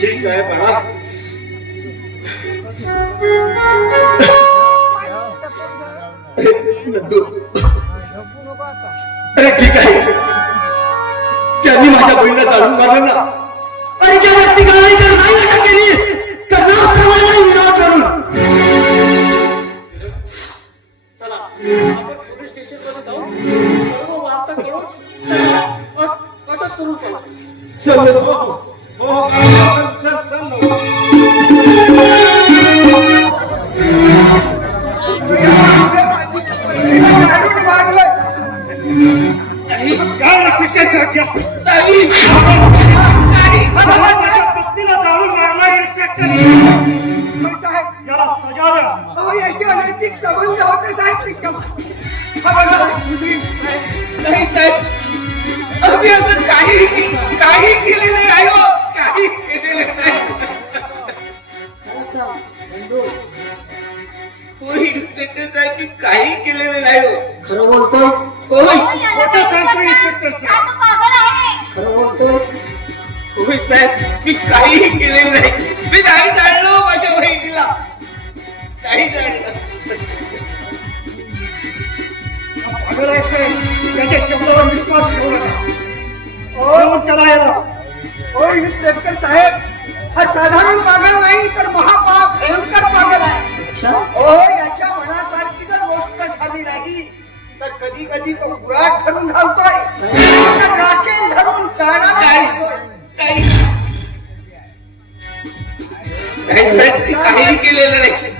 ठीक आहे बघा. अरे ठीक आहे, त्यांनी माझ्या बहिणीला जाळून मारलं ना, आणि त्या व्यक्ती नाही अटक केली तर विरोध करून चला आपण पोलीस स्टेशन मध्ये जाऊन सर्व वार्ता करून अटक करू. याची अनैतिक संबंध होते साहेब. नाही साहेब, आम्ही असं काही केलेलं नाही हो, काही केलेलं नाही. होय इन्स्पेक्टर साहेब, मी काही केलेलं नाही हो. खरं बोलतोस? होय खरं बोलतोस? होय साहेब, मी काही केलेलं नाही. मी नाही जाणलो माझ्या बहिणीला, काही जाणलं. त्याच्या शब्दावर विश्वास ठेवू नका. त्याला ओ इन्स्पेक्टर साहेब, हा साधारण पागल नाही तर महापाप भयंकर पागल आहे. अच्छा ओ याच्या मनासारखी जर गोष्ट झाली नाही तर कधी कधी तो पुराट ठरून घालतोय, तर राखेल धरून चाळायला घालतोय. काही साहेब ती काही केलेलं नाही.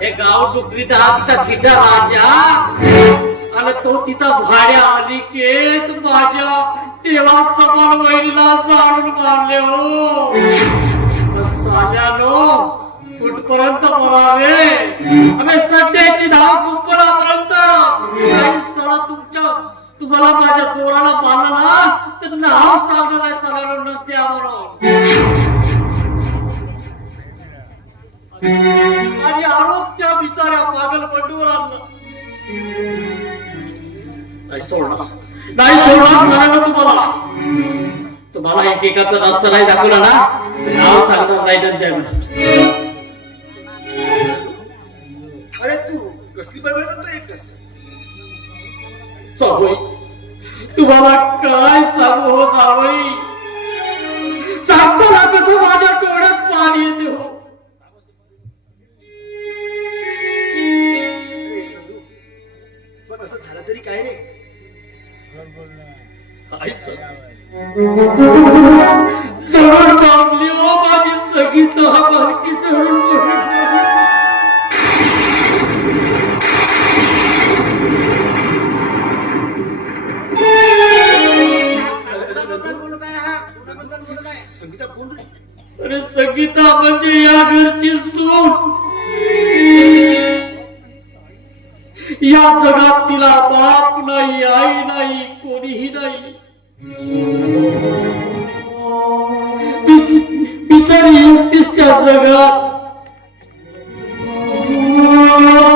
हे गाव डुकरीचा आमचा तिचा राजा आणि तो तिचा भाड्या अनिकेत माझ्या तेव्हा समान वहिनीला जाणून मारले हो. साल्यानो कुठपर्यंत बोलावे आम्ही सध्याची धाव कुंपणापर्यंत. सला तुम्हाला माझ्या दोराला मारला ना तर नाव सांगणार आहे सगळ्यांना नद्या म्हणून. आणि आरोप त्या बिचाऱ्या पागल बंडूवर आणला. नाही सोडणार सगळ्यांना तुम्हाला एकेकाचा रस्ता नाही दाखवला ना नाव सांगणार नाही जनतेनं. अरे तू कसली बडबड करतो एकटस? जावई तुम्हाला काय सांगू हो जावई, सांगताना कसं माझ्या डोळ्यात पाणी येते हो. पण असं झालं तरी काय रे? जवळ बांधली हो माझी सगळीच हा बारकी जवळ. संगीता कोण रे? अरे संगीता म्हणजे या घरची सून. या जगात तिला बाप नाही, आई नाही, कोणीही नाही. बिचारी एकटीच त्या जगात.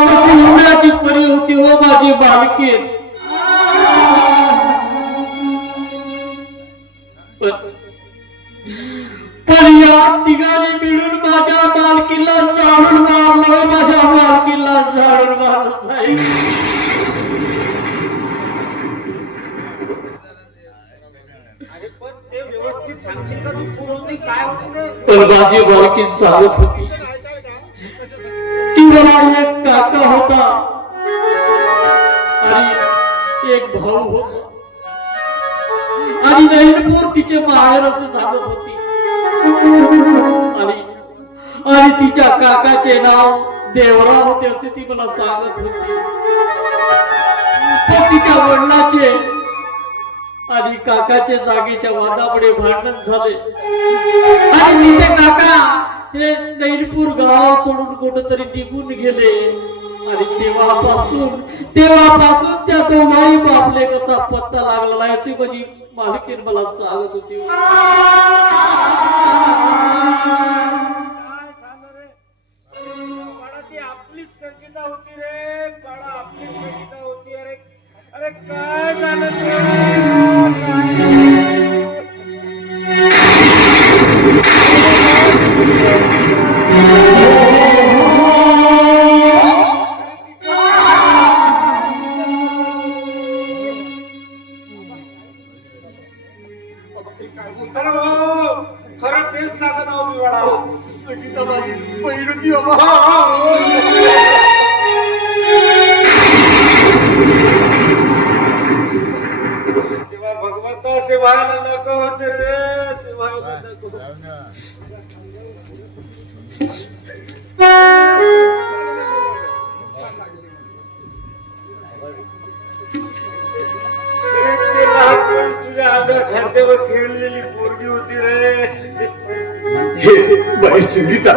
तशी उन्हाची परी होती हो माझी बालकीन. पण या तिघांनी मिळून माझ्या मालकीला जाळून मारलं. माझ्या मालकीला जाळून मारलं साहेब. अरे पण ते व्यवस्थित सांगशील का? तू पूर्ण काय होते? पण माझी मालकीन सांगत होती की मला एक काका होता आणि एक भाऊ होता आणि नैनपूर तिचे माहेर असं सांगत होती. आणि तिच्या काकाचे नाव देवरा होते असे ती मला सांगत होती. पण तिच्या वडिलाचे आणि काकाच्या जागेच्या वादामुळे भांडण झाले आणि तिचे काका हे नैनपूर गाव सोडून कुठेतरी निघून गेले. आणि तेव्हापासून त्या दोघाही बापलेकाचा पत्ता लागला नाही अशी माझी मालकीन मला सांगत होती. आपलीच संगीता होती रे बाळा, आपलीच संगीता होती. अरे अरे काय झालं? खरं तेच सांगत आहो मी बाळा. संगीता माझी बहीण होती बाबा. तेव्हा भगवंता असे व्हायला नको होते रे, असे व्हायला नको. ते लहानपणी तुझ्या अंगात खांद्यावर खेळलेली पोरगी होती रे. हे बाई संगीता,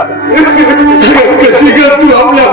कशी ग तू आपल्या